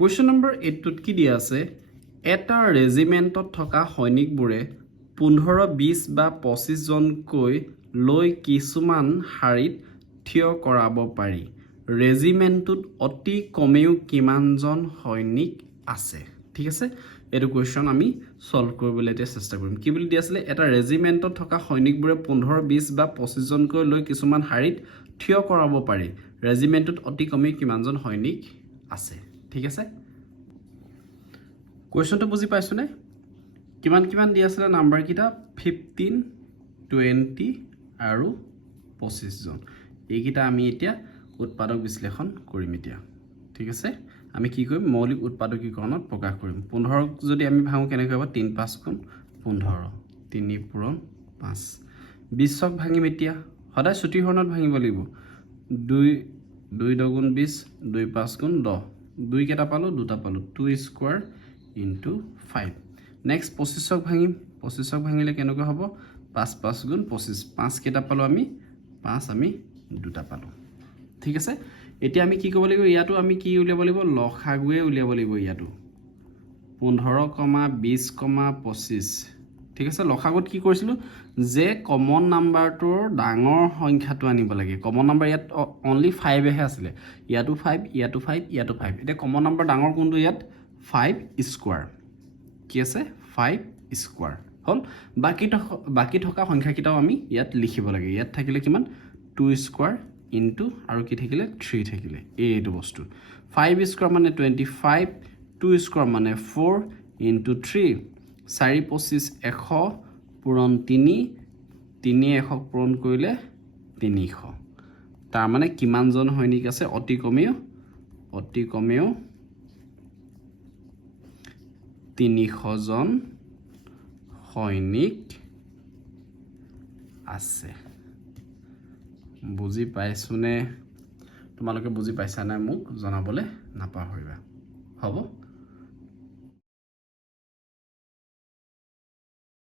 Question number 8 টোত কি দিয়া আছে এটা ৰেজিমেণ্টত থকা সৈনিকবোৰে 15-20 বা 25 জনকৈ লৈ কিছুমান শাৰীত থিয় কৰাব পাৰি ৰেজিমেণ্টটোত অতি কমেও কিমানজন সৈনিক আছে ঠিক আছে এইটো কোৱেশ্চন আমি সলভ কৰিবলৈ এতিয়া চেষ্টা কৰিম কি বুলি দিয়া আছিল এটা ৰেজিমেণ্টত থকা সৈনিকবোৰে 15-20 বা 25 জনকৈ লৈ কিছুমান শাৰীত থিয় কৰাব পাৰি ৰেজিমেণ্টটোত অতি কমেও কিমানজন সৈনিক আছে ঠিক আছে কোৱেশ্চনটো বুজি পাইছনে কিমান দিয়া আছে নাম্বাৰ কিটা 15 20 আৰু 25 জন এইকিটা আমি এতিয়া উৎপাদক বিশ্লেষণ কৰিম এতিয়া ঠিক আছে আমি কি কৰিম মৌলিক উৎপাদকীকৰণত প্ৰকাশ কৰিম 15 যদি আমি ভাঙো কেনেকৈ হ'ব 3 5 গুণ 15 3 পূৰণ 5 20 ক ভাঙিম এতিয়া সদায় ছুটি হৰণত ভাঙিব লাগিব 2 দুগুণ 20 2 5 গুণ 10 2 কেটা পালো দুটা পালো 2 স্কয়াৰ ইনটু 5 নেক্সট 25 ক ভাঙিম 25 ক ভাঙিলে কেনেকৈ হ'ব 5 5 গুণ 25 5 কেটা পালো আমি 5 আমি দুটা পালো ঠিক আছে এতিয়া আমি কি কৰিব লাগিব ইয়াটো আমি কি উলিয়াব লাগিব লসাগুৱে উলিয়াব লাগিব ইয়াটো 15, 20, 25 ঠিক আছে লসাগুত কি কৰিছিলো যে কমন নাম্বাৰটোৰ ডাঙৰ সংখ্যাটো আনিব লাগে কমন নাম্বাৰ ইয়াত অনলি 5 এহে আছিল ইয়াটো 5 ইয়াটো 5 ইয়াটো 5 এতিয়া কমন নাম্বাৰ ডাঙৰ কোনটো ইয়াত 5 স্কয়াৰ কি আছে 5 স্কয়াৰ হল বাকি থকা সংখ্যাকিটাও আমি ইয়াত লিখিব লাগে ইয়াত থাকিলে কিমান 2 স্কয়াৰ ইনটু আৰু কি থাকিলে 3 থাকিলে এইটো বস্তু 5 স্কয়াৰ মানে 25 2 স্কয়াৰ মানে 4 ইনটু 3 4 25 100 পূৰণ 3 3 100 পূৰণ কৰিলে 300 তাৰ মানে কিমানজন সৈনিক আছে অতি কমেও 300 জন সৈনিক আছে বুজি পাইছনে তোমালোকে বুজি পাইছা না মোক জনাবলে নাপাহৰিবা হ'ব